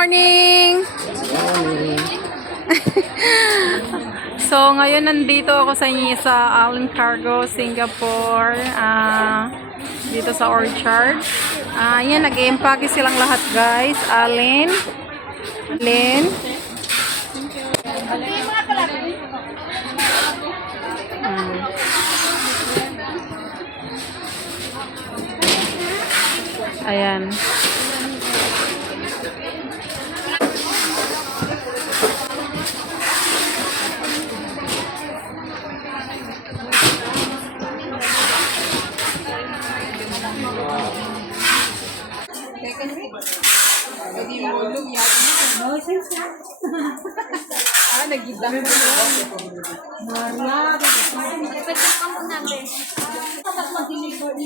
morning! So, ngayon nandito ako sa Allen Cargo, Singapore. Dito sa Orchard. Yan, nag-i-empake silang lahat, guys. Allen. Ayan.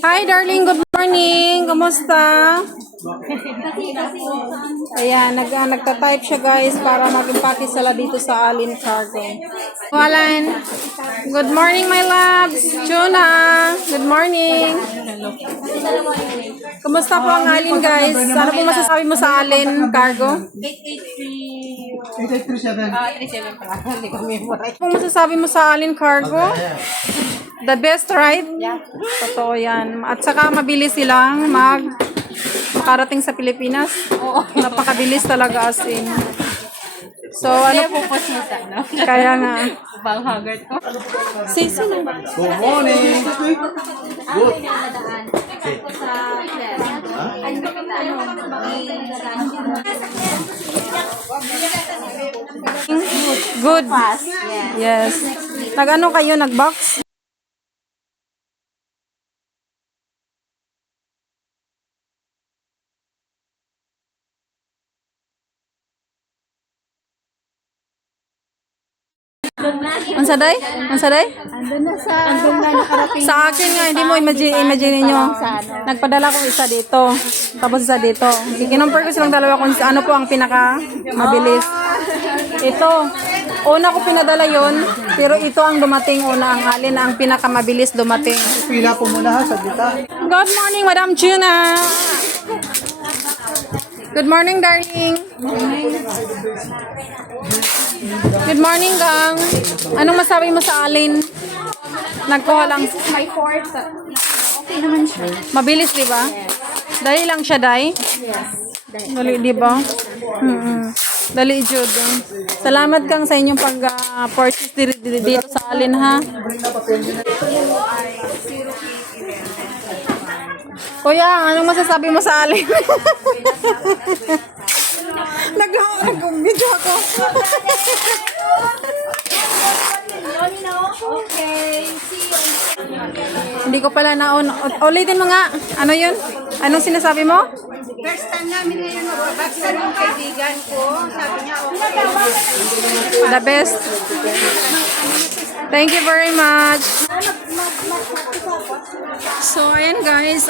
Hi darling, good morning. Kumusta? Ayan, nagta-type siya guys para mag-impake sila dito sa Allen Cargo. Alan, good morning my loves. Juna, good morning. Kumusta po ang Allen guys? Ano po masasabi mo sa Allen Cargo? 837 pala. Hindi ko memorize. Ano po masasabi mo sa Allen Cargo? The best, right? Yeah. Totoo yan. At saka mabilis silang makarating sa Pilipinas. Oo. Napakabilis talaga as in. So, ano po po siya, no? Kaya nga. Bang haggard ko. Sisi na. Good morning. Good. Good. Yes. Nag-ano kayo? Nag-box? Ansa day? Andun na nakarating. Sa akin nga, hindi mo imagine nyo. Nagpadala ko isa dito. Tapos isa dito. Kinumpare ko silang dalawa kung ano po ang pinaka mabilis. Ito. Una ko pinadala yon, pero ito ang dumating una, ang Allen ang pinaka mabilis dumating. Pila po muna ha sa dita. Good morning, Madam Juna. Good morning, darling. Good morning, gang. Anong masabi mo sa Allen? Nagkuha lang. My fourth. Okay naman siya. Mabilis, di ba? Dali lang siya, Day? Yes. Dali, di ba? Dali, Jude. Salamat kang sa inyong pag-purchase dito sa Allen, ha? Kuya, anong masasabi mo sa Allen? Nag-video ako. Okay. See you. Hindi ko pala naon. Ulitin mo nga. Ano yun? Anong sinasabi mo? First time namin ngayon magbabak sa yung kaibigan ko. Sabi niya, okay. The best. Thank you very much. So, ayan guys.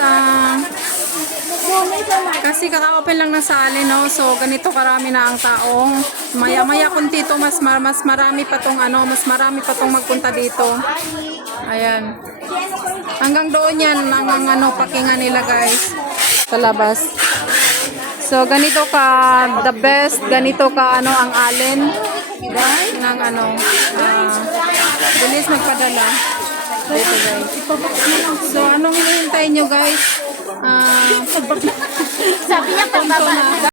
Kasi kaka-open lang na sa Allen, no? So, ganito karami na ang taong. Maya-maya kunti to, mas marami pa tong magpunta dito. Ayan. Hanggang doon yan, hanggang pakingan nila guys. Sa labas. So, ganito ka, the best, ganito ka, ang Allen. Ng bilis magpadala. Dito guys. So, anong hinihintay nyo guys? Sabi niya, pagbaba.